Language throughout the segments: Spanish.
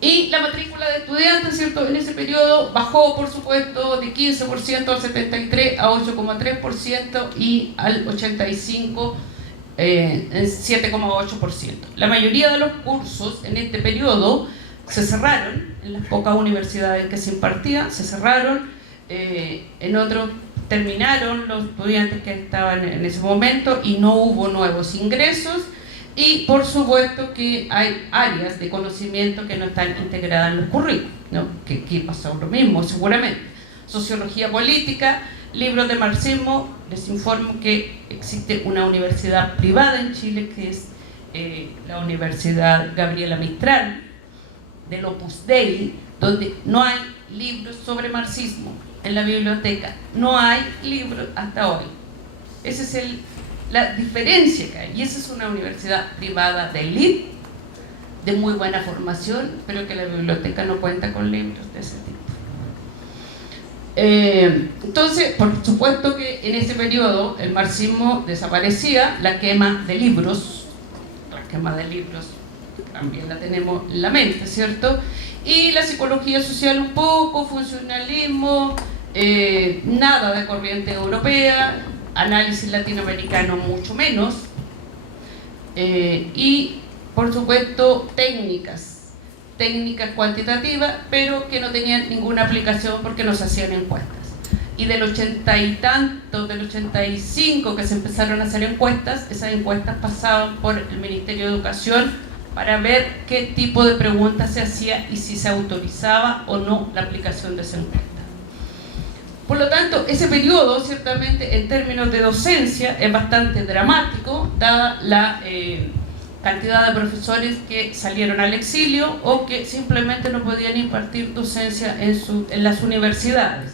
Y la matrícula de estudiantes, ¿cierto?, en ese periodo bajó, por supuesto, de 15% al 73% a 8,3% y al 85% en 7,8%. La mayoría de los cursos en este periodo se cerraron, en las pocas universidades que se impartían, se cerraron, en otros terminaron los estudiantes que estaban en ese momento y no hubo nuevos ingresos. Y por supuesto que hay áreas de conocimiento que no están integradas en los currículos, ¿no? Que aquí pasa lo mismo, seguramente. Sociología política, libros de marxismo. Les informo que existe una universidad privada en Chile que es la Universidad Gabriela Mistral, del Opus Dei, donde no hay libros sobre marxismo en la biblioteca. No hay libros hasta hoy. Ese es la diferencia que hay, y esa es una universidad privada de élite, de muy buena formación, pero que la biblioteca no cuenta con libros de ese tipo. Entonces, por supuesto que en ese periodo el marxismo desaparecía, la quema de libros también la tenemos en la mente, ¿cierto? Y la psicología social un poco, funcionalismo, nada de corriente europea, análisis latinoamericano mucho menos, y por supuesto técnicas cuantitativas, pero que no tenían ninguna aplicación porque no se hacían encuestas. Y del 80 y tanto, del 85 que se empezaron a hacer encuestas, esas encuestas pasaban por el Ministerio de Educación para ver qué tipo de preguntas se hacía y si se autorizaba o no la aplicación de esa encuesta. Por lo tanto, ese periodo, ciertamente, en términos de docencia, es bastante dramático, dada la cantidad de profesores que salieron al exilio o que simplemente no podían impartir docencia en las universidades.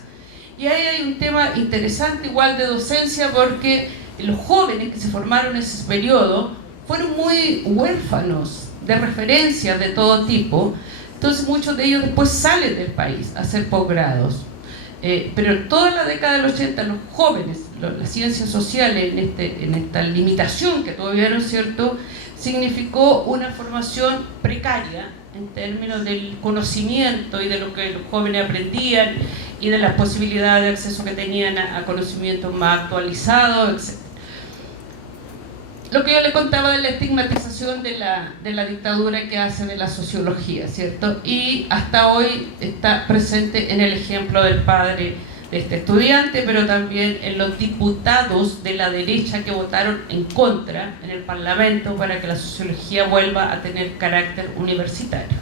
Y ahí hay un tema interesante igual de docencia, porque los jóvenes que se formaron en ese periodo fueron muy huérfanos de referencias de todo tipo. Entonces muchos de ellos después salen del país a hacer posgrados. Pero en toda la década del 80 los jóvenes, las ciencias sociales, en esta limitación que tuvieron, ¿cierto?, significó una formación precaria en términos del conocimiento y de lo que los jóvenes aprendían y de las posibilidades de acceso que tenían a conocimientos más actualizados, etc. Lo que yo le contaba de la estigmatización de la dictadura que hace de la sociología, ¿cierto? Y hasta hoy está presente en el ejemplo del padre de este estudiante, pero también en los diputados de la derecha que votaron en contra en el Parlamento para que la sociología vuelva a tener carácter universitario.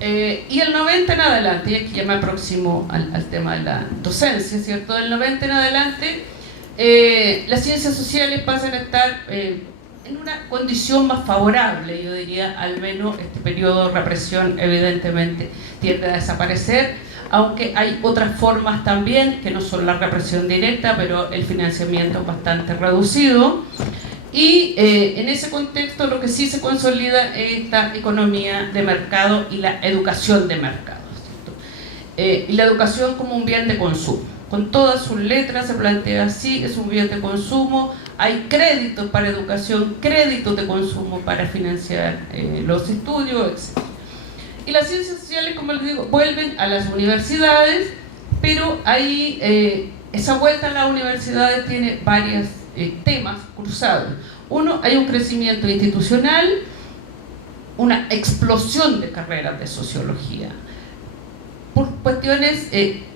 Y el 90 en adelante, y aquí ya me aproximo al tema de la docencia, ¿cierto? Del 90 en adelante, las ciencias sociales pasan a estar en una condición más favorable, yo diría. Al menos este periodo de represión evidentemente tiende a desaparecer, aunque hay otras formas también que no son la represión directa, pero el financiamiento es bastante reducido. Y en ese contexto lo que sí se consolida es esta economía de mercado y la educación de mercado, ¿cierto? Y la educación como un bien de consumo. Con todas sus letras se plantea así, es un bien de consumo, hay créditos para educación, créditos de consumo para financiar los estudios, etc. Y las ciencias sociales, como les digo, vuelven a las universidades, pero ahí esa vuelta a las universidades tiene varios temas cruzados. Uno, hay un crecimiento institucional, una explosión de carreras de sociología, por cuestiones,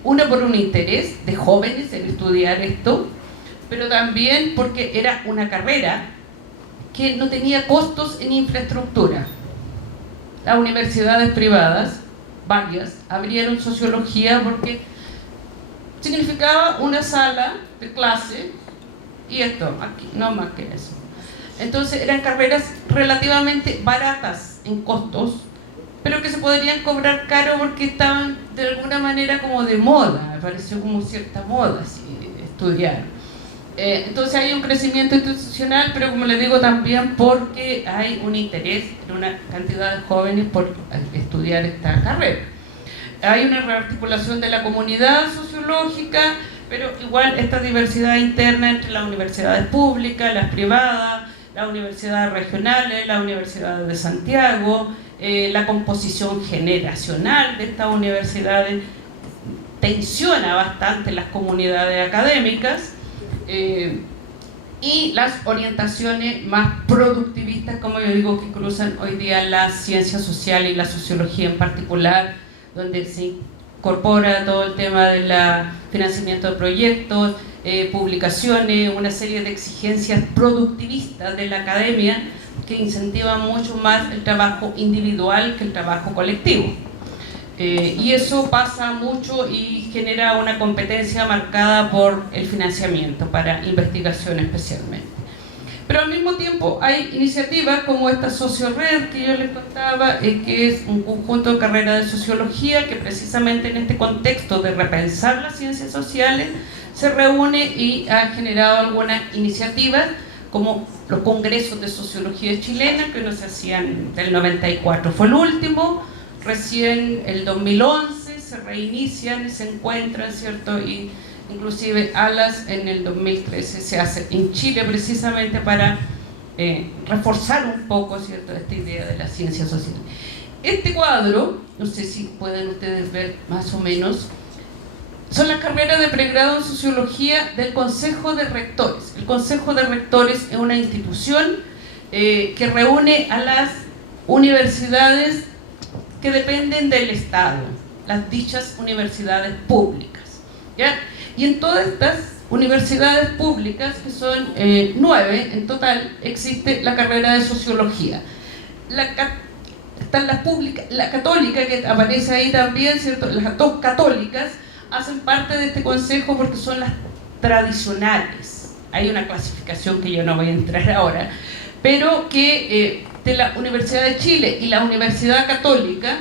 una por un interés de jóvenes en estudiar esto, pero también porque era una carrera que no tenía costos en infraestructura. Las universidades privadas, varias, abrieron sociología porque significaba una sala de clase y esto, aquí, no más que eso. Entonces eran carreras relativamente baratas en costos, pero que se podrían cobrar caro porque estaban de alguna manera como de moda, me pareció como cierta moda así, estudiar. Entonces hay un crecimiento institucional, pero como les digo también porque hay un interés en una cantidad de jóvenes por estudiar esta carrera. Hay una rearticulación de la comunidad sociológica, pero igual esta diversidad interna entre las universidades públicas, las privadas, las universidades regionales, la Universidad de Santiago, la composición generacional de estas universidades tensiona bastante las comunidades académicas, y las orientaciones más productivistas, como yo digo, que cruzan hoy día la ciencia social y la sociología en particular, donde se incorpora todo el tema del financiamiento de proyectos, publicaciones, una serie de exigencias productivistas de la academia que incentivan mucho más el trabajo individual que el trabajo colectivo. Y eso pasa mucho y genera una competencia marcada por el financiamiento para investigación especialmente. Pero al mismo tiempo hay iniciativas como esta SocioRed que yo les contaba, que es un conjunto de carreras de sociología que precisamente en este contexto de repensar las ciencias sociales se reúne y ha generado algunas iniciativas como los congresos de sociología chilena que no se hacían del 94, fue el último. Recién el 2011 se reinician y se encuentran, ¿cierto? Y inclusive ALAS en el 2013 se hace en Chile precisamente para reforzar un poco, ¿cierto?, esta idea de la ciencia social. Este cuadro, no sé si pueden ustedes ver más o menos, son las carreras de pregrado en sociología del Consejo de Rectores. El Consejo de Rectores es una institución que reúne a las universidades que dependen del Estado, las dichas universidades públicas, ¿ya? Y en todas estas universidades públicas, que son 9 en total, existe la carrera de sociología. Están las públicas, la católica que aparece ahí también, ¿cierto? Las dos católicas hacen parte de este consejo porque son las tradicionales. Hay una clasificación que yo no voy a entrar ahora, pero que de la Universidad de Chile y la Universidad Católica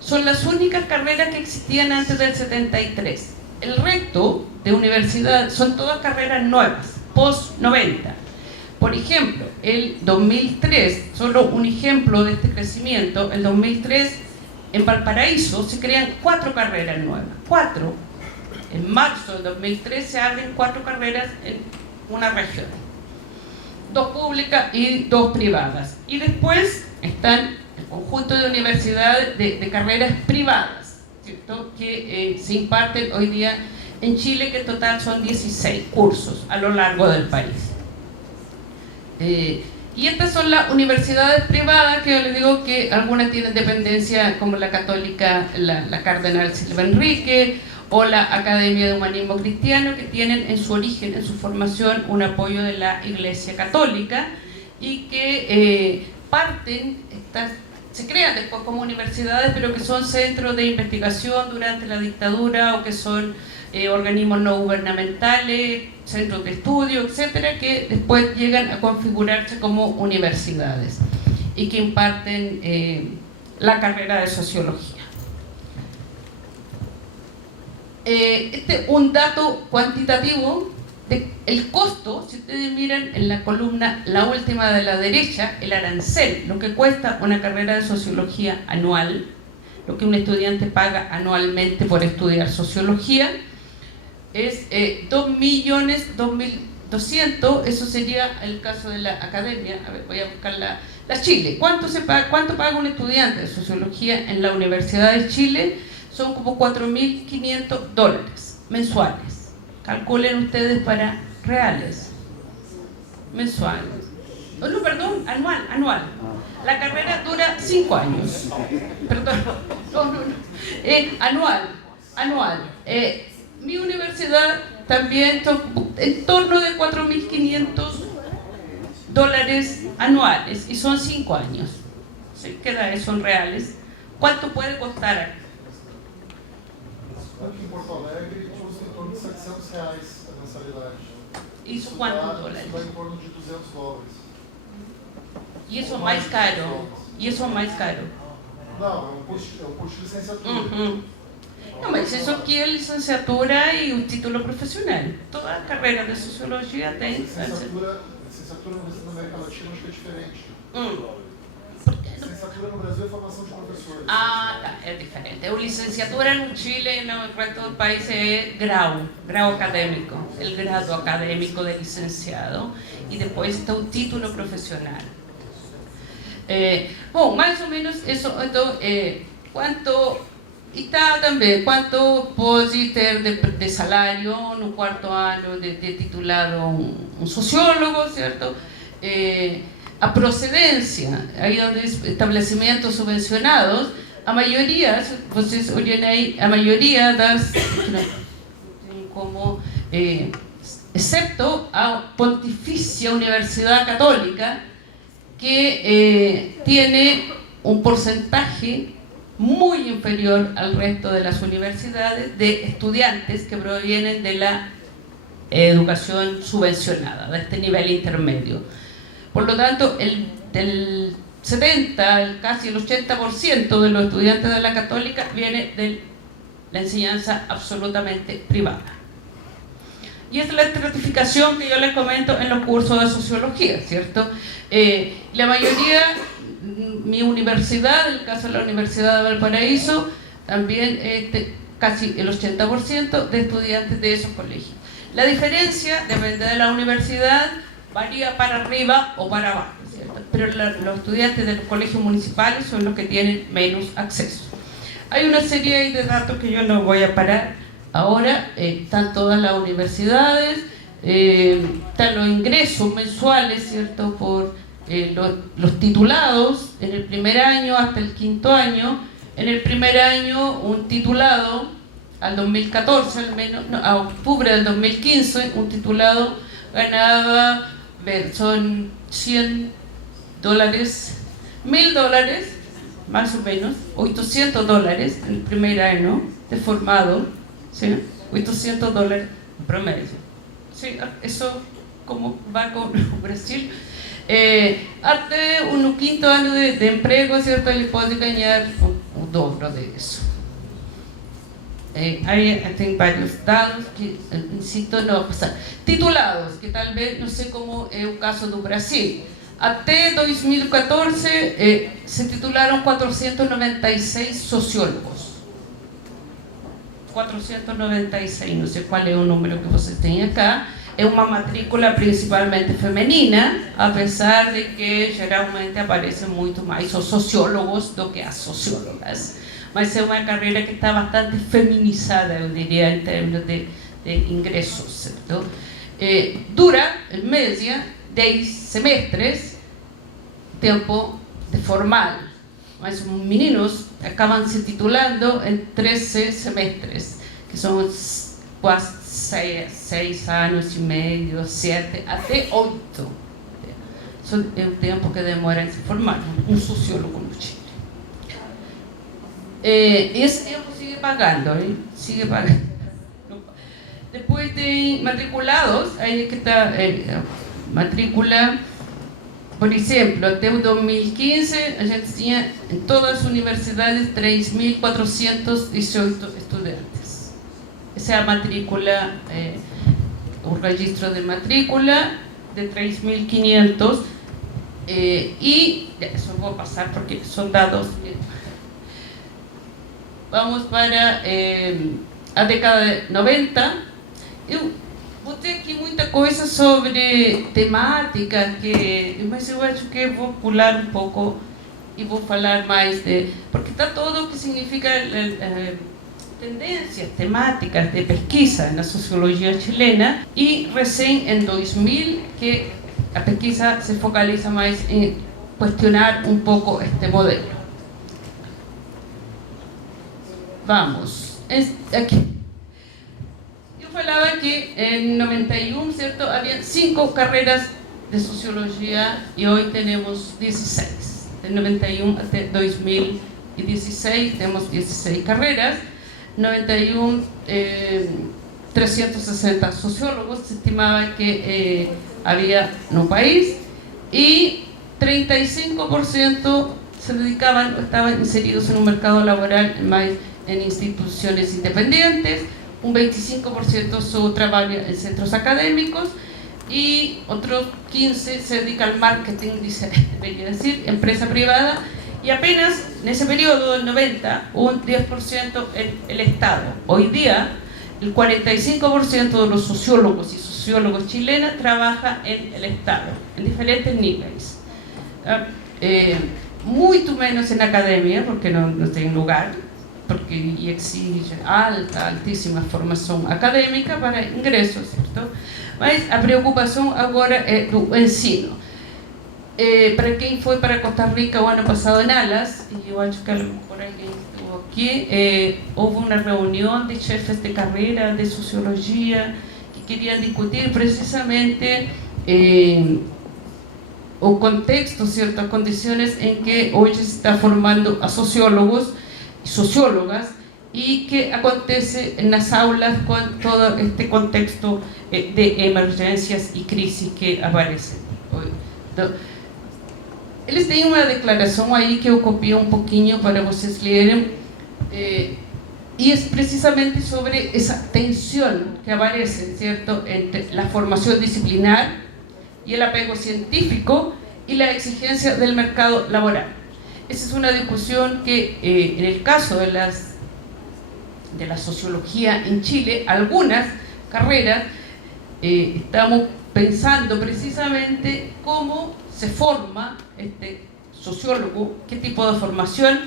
son las únicas carreras que existían antes del 73. El resto de universidades son todas carreras nuevas, post-90. Por ejemplo, el 2003, solo un ejemplo de este crecimiento, el 2003 en Valparaíso se crean 4 carreras nuevas, 4. En marzo del 2003 se abren 4 carreras en una región, 2 públicas y 2 privadas. Y después están el conjunto de universidades de carreras privadas, ¿cierto?, que se imparten hoy día en Chile, que en total son 16 cursos a lo largo del país. Y estas son las universidades privadas, que yo les digo que algunas tienen dependencia, como la Católica, la Cardenal Silva Enrique, o la Academia de Humanismo Cristiano, que tienen en su origen, en su formación, un apoyo de la Iglesia Católica, y que se crean después como universidades, pero que son centros de investigación durante la dictadura, o que son organismos no gubernamentales, centros de estudio, etcétera, que después llegan a configurarse como universidades y que imparten la carrera de sociología. Un dato cuantitativo del costo, si ustedes miran en la columna, la última de la derecha, el arancel, lo que cuesta una carrera de sociología anual, lo que un estudiante paga anualmente por estudiar sociología, es 2.200.000, eso sería el caso de la academia. A ver, voy a buscar la Chile. ¿Cuánto paga un estudiante de sociología en la Universidad de Chile? Son como $4.500 mensuales. Calculen ustedes para reales. Mensuales. Oh, no, perdón, anual. La carrera dura 5 años. Perdón, no. Anual. Mi universidad también en torno de $4.500 anuales, y son 5 años. ¿Sí? Queda eso en reales. ¿Cuánto puede costar aquí? Aqui em Porto Alegre, custa em torno de R$700 a mensalidade. ¿Isso quantos dólares? Vai em torno de $200. E isso é mais caro? Não, é um curso de licenciatura. Uhum. Não, mas isso aqui é licenciatura e o título profissional. Toda a carreira de sociologia tem. Licenciatura na América Latina acho que é diferente. Licenciatura no Brasil é formação de professores. Ah, tá, é diferente. O licenciatura no Chile e no resto do país é grau acadêmico, el grado académico de licenciado. y después está un título profesional. Bom, mais ou menos isso. Então, quanto pode ter de salário no quarto ano de titulado um sociólogo, certo? A procedência, aí onde estabelecimentos subvencionados, a maioria, se vocês olhem aí, a maioria das, como, excepto a Pontificia Universidad Católica, que tiene un porcentaje muy inferior al resto de las universidades de estudiantes que provienen de la educación subvencionada, de este nivel intermedio. Por lo tanto, del 70, casi el 80% de los estudiantes de la Católica viene de la enseñanza absolutamente privada. Y esta es la estratificación que yo les comento en los cursos de sociología, ¿cierto? La mayoría, mi universidad, en el caso de la Universidad de Valparaíso, también casi el 80% de estudiantes de esos colegios. La diferencia, depende de la universidad, varía para arriba o para abajo, ¿cierto? Pero los estudiantes de los colegios municipales son los que tienen menos acceso. Hay una serie de datos que yo no voy a parar. Ahora están todas las universidades, están los ingresos mensuales, ¿cierto? Por los titulados en el primer año hasta el quinto año. En el primer año, un titulado, al 2014 al menos, no, a octubre del 2015, un titulado ganaba, son $100, $1.000, más o menos, $800 en el primer año de formado, ¿sí? $800 promedio. Sí, eso como va con Brasil. Hasta un quinto año de empleo, ¿cierto? Ele pode ganhar o dobro de eso. Aí tem vários dados que insisto não passar. Titulados, que talvez não sei como é o caso do Brasil. Até 2014 se titularam 496 sociólogos. 496, não sei qual é o número que vocês têm acá. É uma matrícula principalmente feminina, apesar de que geralmente aparecem muito mais os sociólogos do que as sociólogas. Mas é uma carreira que está bastante feminizada, eu diria, em termos de ingressos, certo? Dura, em média, 10 semestres, tempo de formal, mas os meninos acabam se titulando em 13 semestres, que são quase 6 anos e meio, 7, até 8. Isso é o tempo que demora em se formar um sociólogo no Chile. Esse tempo sigue pagando, ¿eh? Sigue pagando. Depois tem matriculados, aí que está matrícula, por exemplo, até o 2015 a gente tinha em todas as universidades 3.418 estudantes. Essa é a matrícula, o registro de matrícula de 3.500 e isso vou passar porque são dados. Vamos para a década de 90. Eu botei aqui muita coisa sobre temática, mas eu acho que vou pular um pouco e vou falar mais porque está todo o que significa tendências temáticas de pesquisa na sociologia chilena, e recém em 2000 que a pesquisa se focaliza mais em questionar um pouco este modelo. Vamos, aqui. Eu falava que em 91, certo, havia 5 carreiras de sociologia e hoje temos 16. De 91 até 2016 temos 16 carreiras. 91, 360 sociólogos se estimava que havia no país, e 35% se dedicaban, estaban inseridos en un mercado laboral más en instituciones independientes, un 25% su trabajo en centros académicos, y otros 15% se dedica al marketing, debería decir, empresa privada, y apenas en ese periodo del 90 un 10% el Estado. Hoy día el 45% de los sociólogos y sociólogos sociólogos chilenos trabaja en el Estado, en diferentes niveles. Mucho menos en academia, porque no tiene lugar, porque exige altísima formação académica para ingresso, certo? Mas a preocupação agora é do ensino. Para quem foi para Costa Rica o ano passado em Alas, e eu acho que por alguém estuvo aqui, houve uma reunião de chefes de carreira de sociologia que queriam discutir precisamente o contexto, ciertas condiciones en que hoy se está formando a sociólogos y sociólogas y que acontece en las aulas con todo este contexto de emergencias y crisis que aparecen hoy. Entonces, eles têm uma declaração aí que eu copiei um pouquinho para vocês lerem, y es precisamente sobre esa tensión que aparece, ¿cierto?, entre la formación disciplinar y el apego científico y la exigencia del mercado laboral. Esa es una discusión que en el caso de la sociología en Chile, algunas carreras estamos pensando precisamente cómo se forma este sociólogo, qué tipo de formación,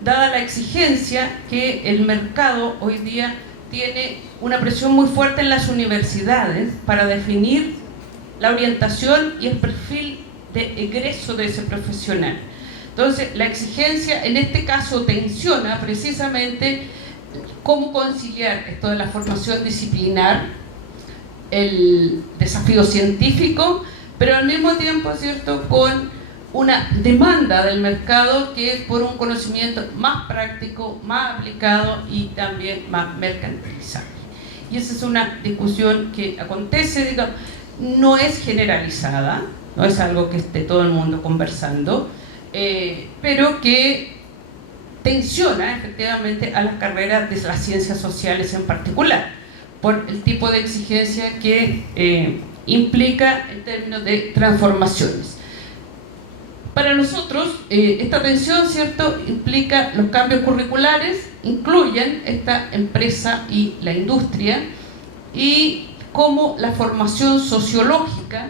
dada la exigencia que el mercado hoy día tiene una presión muy fuerte en las universidades para definir la orientación y el perfil de egreso de ese profesional. Entonces, la exigencia en este caso tensiona precisamente cómo conciliar esto de la formación disciplinar, el desafío científico, pero al mismo tiempo, ¿cierto?, con una demanda del mercado que es por un conocimiento más práctico, más aplicado y también más mercantilizable. Y esa es una discusión que acontece, digamos, no es generalizada, no es algo que esté todo el mundo conversando, pero que tensiona efectivamente a las carreras de las ciencias sociales en particular, por el tipo de exigencia que implica en términos de transformaciones. Para nosotros, esta tensión, ¿cierto?, implica los cambios curriculares, incluyen esta empresa y la industria, y cómo la formación sociológica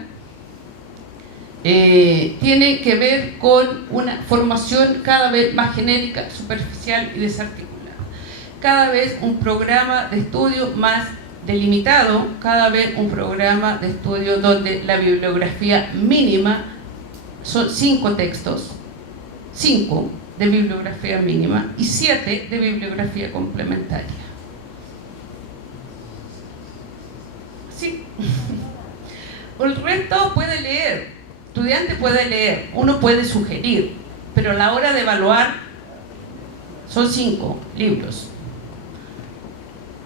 tiene que ver con una formación cada vez más genérica, superficial y desarticulada. Cada vez un programa de estudio más delimitado, cada vez un programa de estudio donde la bibliografía mínima son 5 textos, 5 de bibliografía mínima y 7 de bibliografía complementaria. Sí. El resto puede leer, estudiante puede leer, uno puede sugerir, pero a la hora de evaluar son 5 libros.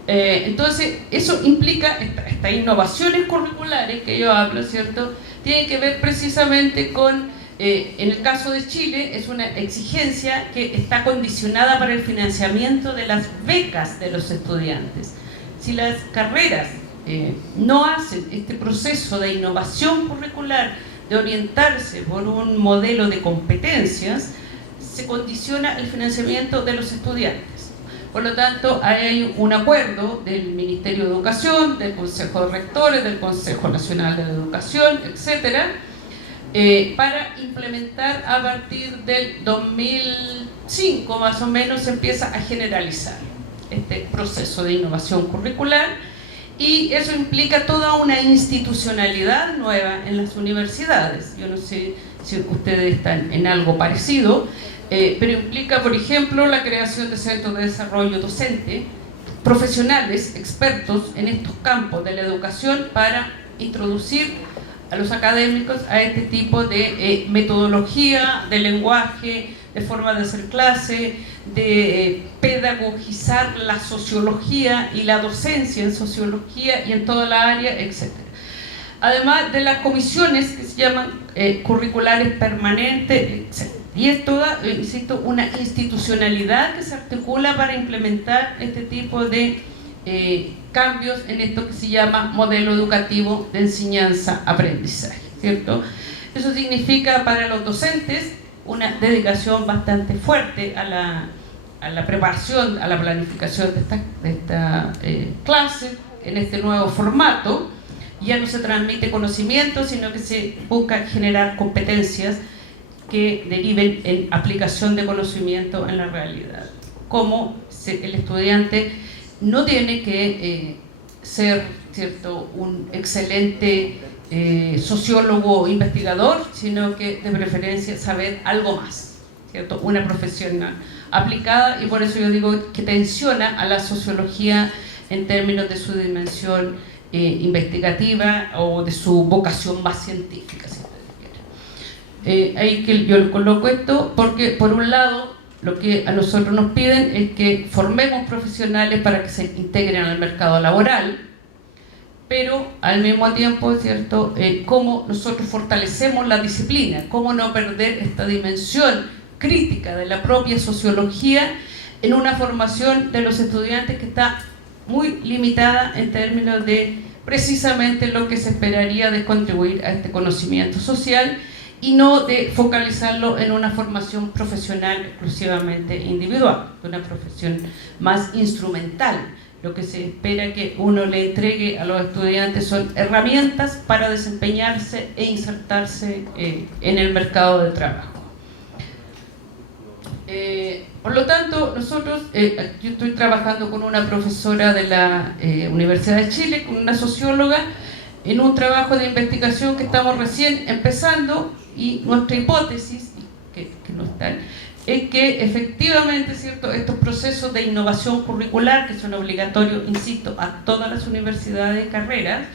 Entonces, eso implica estas innovaciones curriculares que yo hablo, ¿cierto?, tienen que ver precisamente con, en el caso de Chile, es una exigencia que está condicionada para el financiamiento de las becas de los estudiantes. Si las carreras no hacen este proceso de innovación curricular, de orientarse por un modelo de competencias, se condiciona el financiamiento de los estudiantes. Por lo tanto, hay un acuerdo del Ministerio de Educación, del Consejo de Rectores, del Consejo Nacional de la Educación, etcétera, para implementar a partir del 2005 más o menos se empieza a generalizar este proceso de innovación curricular, y eso implica toda una institucionalidad nueva en las universidades. Yo no sé si ustedes están en algo parecido, pero implica, por ejemplo, la creación de centros de desarrollo docente, profesionales, expertos en estos campos de la educación para introducir a los académicos a este tipo de metodología, de lenguaje, de forma de hacer clase, de pedagogizar la sociología y la docencia en sociología y en toda la área, etc. Además de las comisiones que se llaman curriculares permanentes, etc. Y es toda, insisto, una institucionalidad que se articula para implementar este tipo de cambios en esto que se llama modelo educativo de enseñanza-aprendizaje, ¿cierto? Eso significa para los docentes una dedicación bastante fuerte a la preparación, a la planificación de esta clase en este nuevo formato, Ya no se transmite conocimiento, sino que se busca generar competencias que deriven en aplicación de conocimiento en la realidad. Como el estudiante no tiene que ser, ¿cierto?, un excelente sociólogo o investigador, sino que de preferencia saber algo más, ¿cierto?, una profesión aplicada, y por eso yo digo que tensiona a la sociología en términos de su dimensión investigativa o de su vocación más científica, si ustedes quieren. Ahí que yo coloco esto porque, por un lado, lo que a nosotros nos piden es que formemos profesionales para que se integren al mercado laboral, pero al mismo tiempo, ¿cierto?, cómo nosotros fortalecemos la disciplina, cómo no perder esta dimensión crítica de la propia sociología en una formación de los estudiantes que está muy limitada en términos de precisamente lo que se esperaría de contribuir a este conocimiento social, y no de focalizarlo en una formación profesional exclusivamente individual, una profesión más instrumental. Lo que se espera que uno le entregue a los estudiantes son herramientas para desempeñarse e insertarse en el mercado de trabajo. Por lo tanto, nosotros, yo estoy trabajando con una profesora de la Universidad de Chile, con una socióloga, en un trabajo de investigación que estamos recién empezando, y nuestra hipótesis, que no están, es que efectivamente, ¿cierto?, estos procesos de innovación curricular, que son obligatorios, insisto, a todas las universidades y carreras,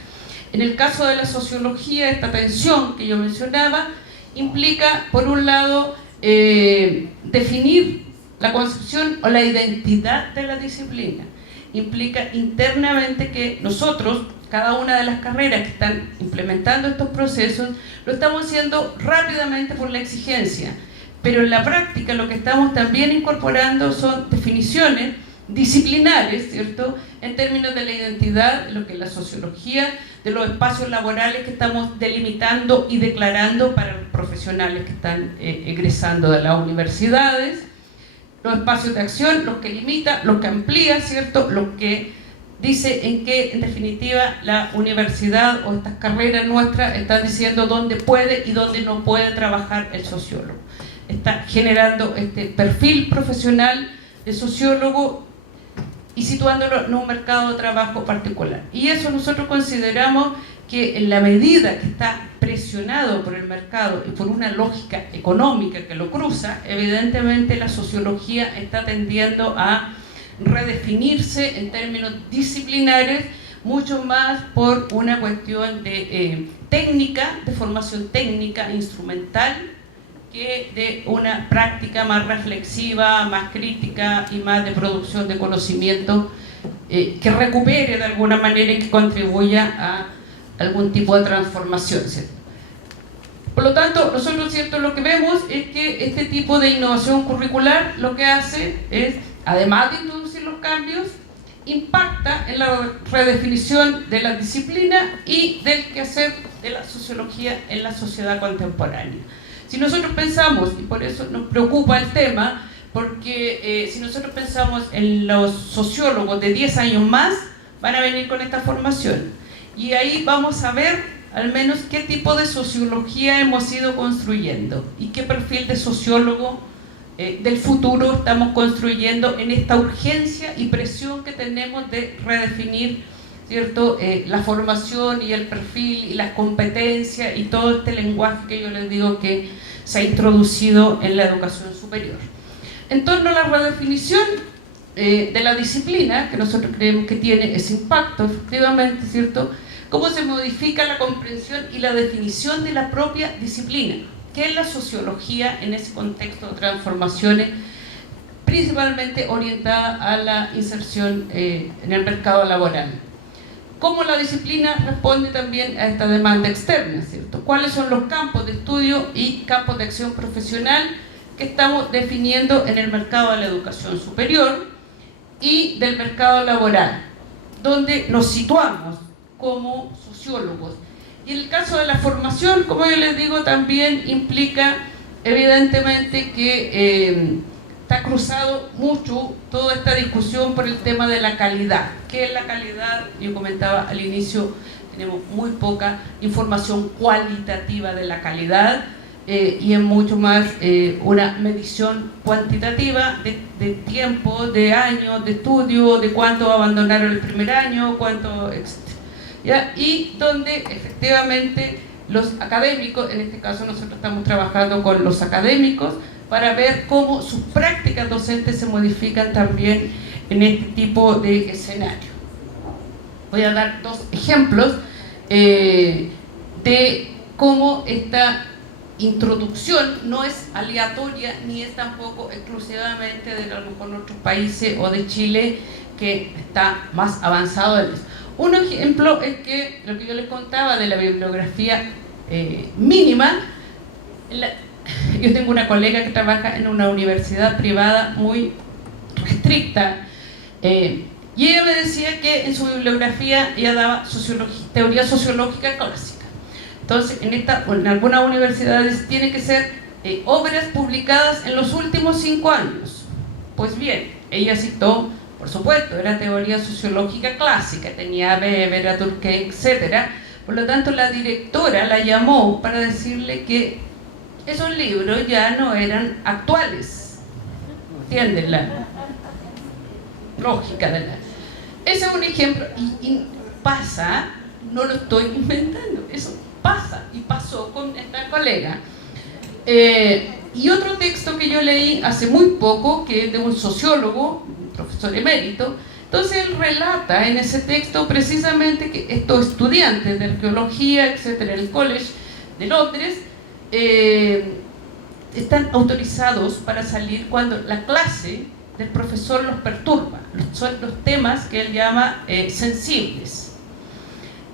en el caso de la sociología, esta tensión que yo mencionaba, implica, por un lado, definir la concepción o la identidad de la disciplina. Implica internamente que nosotros, cada una de las carreras que están implementando estos procesos, lo estamos haciendo rápidamente por la exigencia, pero en la práctica lo que estamos también incorporando son definiciones disciplinares, ¿cierto?, en términos de la identidad, de lo que es la sociología, de los espacios laborales que estamos delimitando y declarando para los profesionales que están egresando de las universidades, los espacios de acción, los que limita, los que amplía, ¿cierto?, los que dice en que, en definitiva, la universidad o estas carreras nuestras están diciendo dónde puede y dónde no puede trabajar el sociólogo. Está generando este perfil profesional de sociólogo y situándolo en un mercado de trabajo particular. Y eso nosotros consideramos que en la medida que está presionado por el mercado y por una lógica económica que lo cruza, evidentemente la sociología está tendiendo a redefinirse en términos disciplinares, mucho más por una cuestión de técnica, de formación técnica, instrumental, que de una práctica más reflexiva, más crítica y más de producción de conocimiento que recupere de alguna manera y que contribuya a algún tipo de transformación, ¿cierto? Por lo tanto, nosotros, ¿cierto?, lo que vemos es que este tipo de innovación curricular lo que hace es, además de introducir los cambios, impacta en la redefinición de la disciplina y del quehacer de la sociología en la sociedad contemporánea. Si nosotros pensamos, y por eso nos preocupa el tema, porque si nosotros pensamos en los sociólogos de 10 años más, van a venir con esta formación. Y ahí vamos a ver al menos qué tipo de sociología hemos ido construyendo y qué perfil de sociólogo del futuro estamos construyendo en esta urgencia y presión que tenemos de redefinir, ¿cierto?, la formación y el perfil y las competencias y todo este lenguaje que yo les digo que se ha introducido en la educación superior. En torno a la redefinición de la disciplina, que nosotros creemos que tiene ese impacto, efectivamente, ¿cierto?, cómo se modifica la comprensión y la definición de la propia disciplina. ¿Qué es la sociología en ese contexto de transformaciones, principalmente orientada a la inserción en el mercado laboral? ¿Cómo la disciplina responde también a esta demanda externa, ¿cierto? ¿Cuáles son los campos de estudio y campos de acción profesional que estamos definiendo en el mercado de la educación superior y del mercado laboral, donde nos situamos como sociólogos? Y en el caso de la formación, como yo les digo, también implica evidentemente que está cruzado mucho toda esta discusión por el tema de la calidad. ¿Qué es la calidad? Yo comentaba al inicio tenemos muy poca información cualitativa de la calidad, y es mucho más una medición cuantitativa de tiempo, de años, de estudio, de cuánto abandonaron el primer año, cuánto, etc. ¿Ya? Y donde efectivamente los académicos, en este caso nosotros estamos trabajando con los académicos para ver cómo sus prácticas docentes se modifican también en este tipo de escenario. Voy a dar dos ejemplos de cómo esta introducción no es aleatoria ni es tampoco exclusivamente de a lo mejor otros países o de Chile, que está más avanzado en eso. Un ejemplo es que lo que yo les contaba de la bibliografía mínima. Yo tengo una colega que trabaja en una universidad privada muy restricta, y ella me decía que en su bibliografía ella daba teoría sociológica clásica. Entonces, en algunas universidades tiene que ser obras publicadas en los últimos 5 años. Pues bien, ella citó, por supuesto, era teoría sociológica clásica, tenía a Weber, a Durkheim, etc. Por lo tanto, la directora la llamó para decirle que esos libros ya no eran actuales. ¿Entienden la lógica de la? Ese es un ejemplo, y pasa, no lo estoy inventando, eso pasa y pasó con esta colega. Y otro texto que yo leí hace muy poco, que es de un sociólogo, un profesor emérito. Entonces él relata en ese texto precisamente que estos estudiantes de arqueología, etcétera, en el College de Londres, están autorizados para salir cuando la clase del profesor los perturba. Son los temas que él llama sensibles.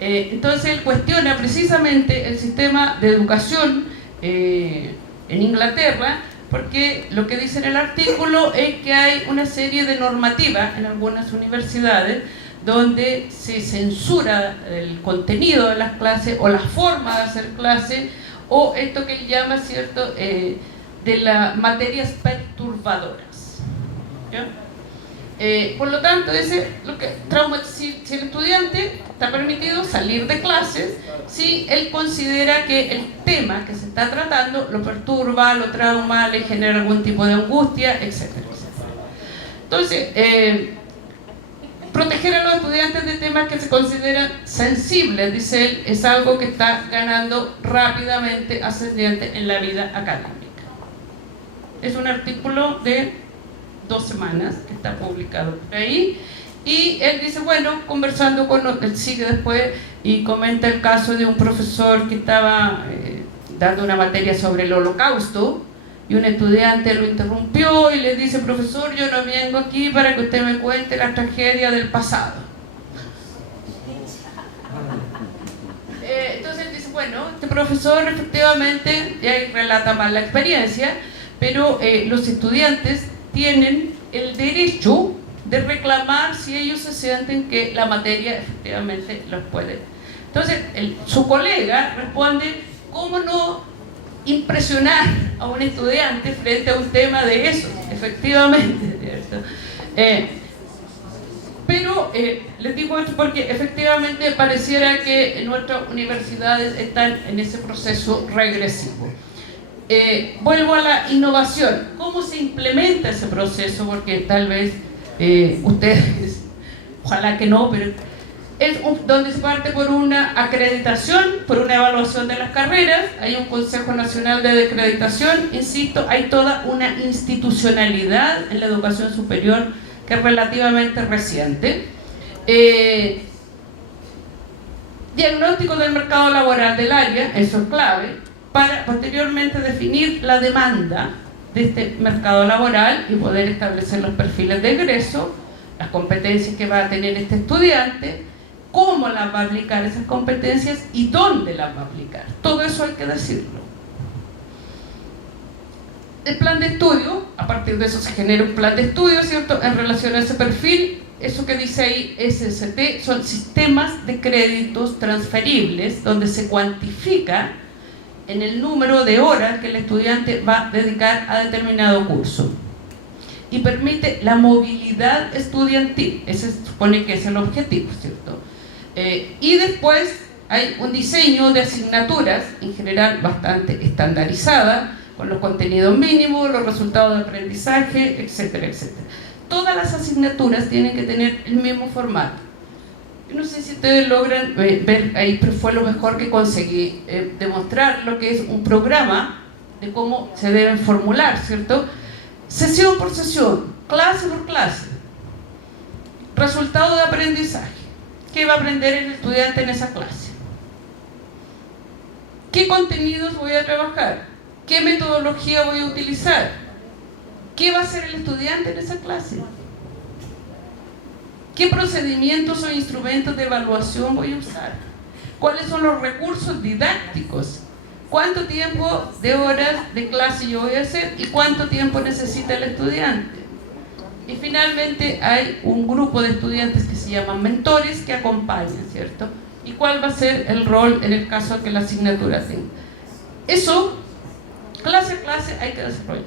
Entonces él cuestiona precisamente el sistema de educación en Inglaterra, porque lo que dice en el artículo es que hay una serie de normativas en algunas universidades donde se censura el contenido de las clases o la forma de hacer clases, o esto que él llama, ¿cierto?, de las materias perturbadoras. ¿Ya? Por lo tanto, si el estudiante está permitido salir de clases si él considera que el tema que se está tratando lo perturba, lo trauma, le genera algún tipo de angustia, etc. Entonces, proteger a los estudiantes de temas que se consideran sensibles, dice él, es algo que está ganando rápidamente ascendiente en la vida académica. Es un artículo de 2 semanas que está publicado por ahí, y él dice, bueno, conversando con él, sigue después y comenta el caso de un profesor que estaba dando una materia sobre el Holocausto, y un estudiante lo interrumpió y le dice, profesor, yo no vengo aquí para que usted me cuente la tragedia del pasado. Entonces él dice, bueno, este profesor efectivamente ya relata mal la experiencia, pero los estudiantes tienen el derecho de reclamar si ellos se sienten que la materia efectivamente los puede. Entonces, su colega responde, ¿cómo no impresionar a un estudiante frente a un tema de eso? Efectivamente, ¿cierto? Pero les digo esto porque efectivamente pareciera que nuestras universidades están en ese proceso regresivo. Vuelvo a la innovación. ¿Cómo se implementa ese proceso? Porque tal vez ustedes, ojalá que no, pero es donde se parte por una acreditación, por una evaluación de las carreras. Hay un Consejo Nacional de Acreditación, insisto, hay toda una institucionalidad en la educación superior que es relativamente reciente. Diagnóstico del mercado laboral del área, eso es clave, para posteriormente definir la demanda de este mercado laboral y poder establecer los perfiles de egreso, las competencias que va a tener este estudiante, cómo las va a aplicar esas competencias y dónde las va a aplicar. Todo eso hay que decirlo. El plan de estudio, a partir de eso se genera un plan de estudio, ¿cierto?, en relación a ese perfil. Eso que dice ahí, SST, son sistemas de créditos transferibles donde se cuantifica en el número de horas que el estudiante va a dedicar a determinado curso, y permite la movilidad estudiantil. Ese se supone que es el objetivo, ¿cierto? Y después hay un diseño de asignaturas, en general bastante estandarizada, con los contenidos mínimos, los resultados de aprendizaje, etcétera, etcétera. Todas las asignaturas tienen que tener el mismo formato. Yo no sé si ustedes logran ver ahí, pero fue lo mejor que conseguí, demostrar lo que es un programa de cómo se deben formular, ¿cierto? Sesión por sesión, clase por clase, resultado de aprendizaje. ¿Qué va a aprender el estudiante en esa clase? ¿Qué contenidos voy a trabajar? ¿Qué metodología voy a utilizar? ¿Qué va a hacer el estudiante en esa clase? ¿Qué procedimientos o instrumentos de evaluación voy a usar? ¿Cuáles son los recursos didácticos? ¿Cuánto tiempo de horas de clase yo voy a hacer? ¿Y cuánto tiempo necesita el estudiante? Y finalmente hay un grupo de estudiantes que se llaman mentores que acompañan, ¿cierto? ¿Y cuál va a ser el rol en el caso de que la asignatura tenga? Eso, clase a clase, hay que desarrollar.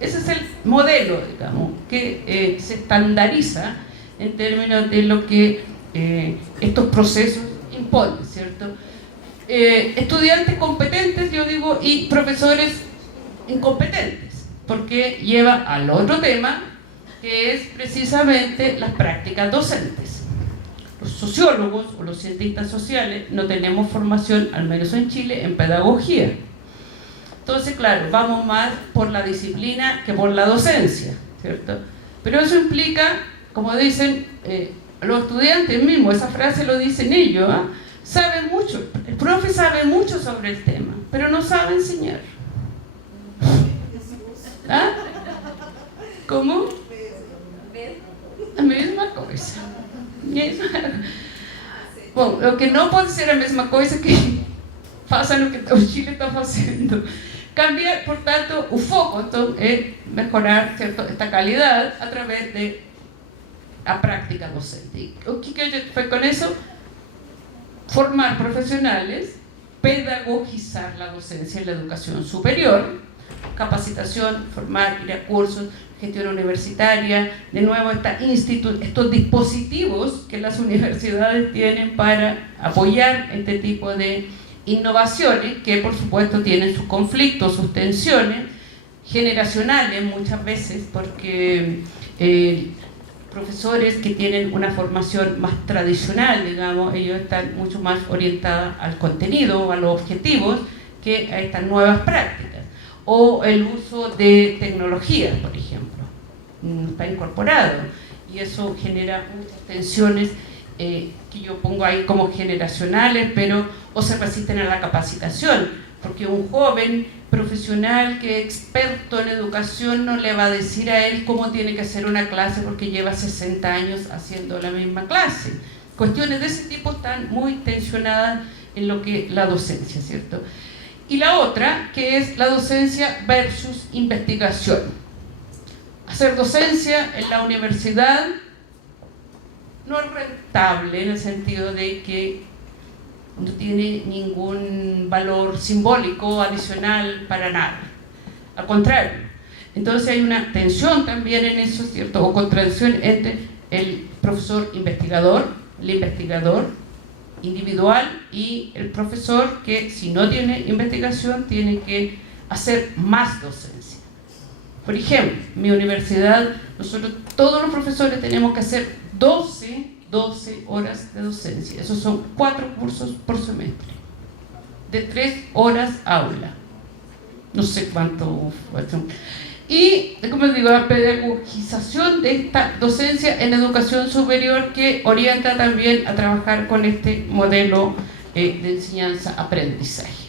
Ese es el modelo, digamos, que se estandariza en términos de lo que estos procesos imponen, ¿cierto? Estudiantes competentes, yo digo, y profesores incompetentes, porque lleva al otro tema, que es precisamente las prácticas docentes. Los sociólogos o los cientistas sociales no tenemos formación, al menos en Chile, en pedagogía. Entonces, claro, vamos más por la disciplina que por la docencia, ¿cierto? Pero eso implica, como dicen los estudiantes mismos, esa frase lo dicen ellos, ¿eh? Saben mucho, el profe sabe mucho sobre el tema, pero no sabe enseñar. ¿Ah? ¿Cómo? La misma cosa. Bueno, lo que no puede ser la misma cosa que pasa lo que Chile está haciendo. Cambiar, por tanto, un foco es mejorar, ¿cierto?, esta calidad a través de la práctica docente. ¿Qué fue con eso? Formar profesionales, pedagogizar la docencia en la educación superior, capacitación, formar, ir a cursos, gestión universitaria, de nuevo estos dispositivos que las universidades tienen para apoyar este tipo de innovaciones, que por supuesto tienen sus conflictos, sus tensiones generacionales muchas veces, porque profesores que tienen una formación más tradicional, digamos, ellos están mucho más orientados al contenido, a los objetivos, que a estas nuevas prácticas. O el uso de tecnologías, por ejemplo, está incorporado, y eso genera muchas tensiones que yo pongo ahí como generacionales, pero o se resisten a la capacitación, porque un joven profesional que es experto en educación no le va a decir a él cómo tiene que hacer una clase porque lleva 60 años haciendo la misma clase. Cuestiones de ese tipo están muy tensionadas en lo que la docencia, ¿cierto? Y la otra, que es la docencia versus investigación. Hacer docencia en la universidad no es rentable en el sentido de que no tiene ningún valor simbólico adicional para nada. Al contrario. Entonces hay una tensión también en eso, ¿cierto? O contradicción entre el profesor investigador, el investigador individual y el profesor que, si no tiene investigación, tiene que hacer más docencia. Por ejemplo, en mi universidad, nosotros todos los profesores tenemos que hacer 12 horas de docencia. Esos son 4 cursos por semestre, de 3 horas aula. No sé cuánto. Y, como digo, la pedagogización de esta docencia en educación superior, que orienta también a trabajar con este modelo de enseñanza-aprendizaje.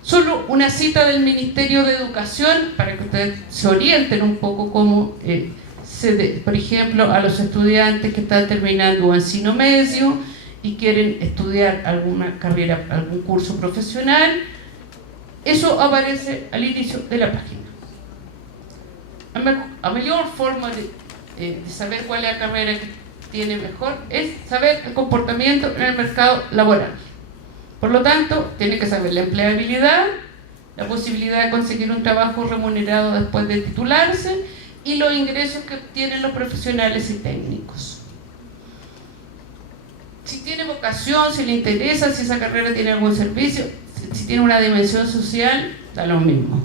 Solo una cita del Ministerio de Educación para que ustedes se orienten un poco cómo por ejemplo, a los estudiantes que están terminando un ensino medio y quieren estudiar alguna carrera, algún curso profesional. Eso aparece al inicio de la página. La mejor forma de saber cuál es la carrera que tiene mejor es saber el comportamiento en el mercado laboral. Por lo tanto, tiene que saber la empleabilidad, la posibilidad de conseguir un trabajo remunerado después de titularse y los ingresos que obtienen los profesionales y técnicos. si tiene vocación, si le interesa, si esa carrera tiene algún servicio, si tiene una dimensión social, da lo mismo.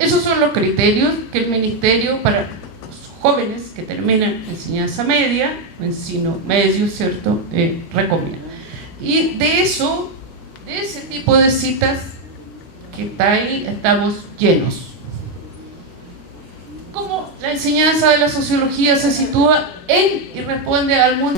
Esos son los criterios que el Ministerio para los jóvenes que terminan enseñanza media, o ensino medio, ¿cierto?, recomienda. Y de eso, de ese tipo de citas que está ahí, estamos llenos. ¿Cómo la enseñanza de la sociología se sitúa en y responde al mundo